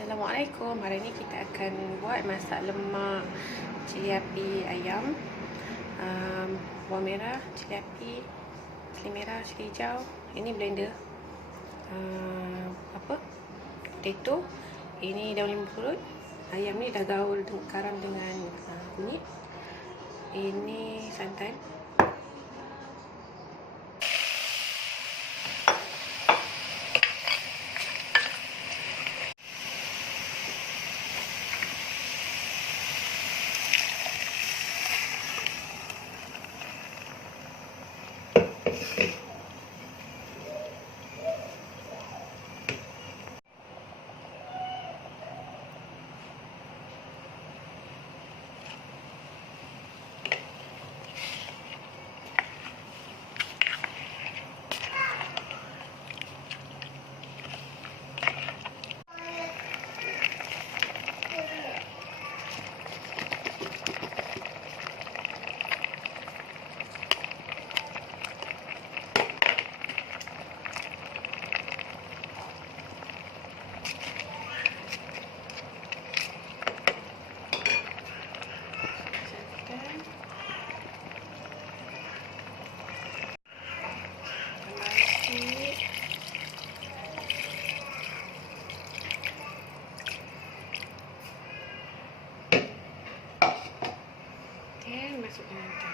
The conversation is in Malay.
Assalamualaikum. Hari ni kita akan buat masak lemak cili api ayam, bawang merah, cili api, cili merah, cili hijau. Ini blender. Potato. Ini daun limau purut. Ayam ni dah gaul garam dengan kunyit. Ini santan. Masukkan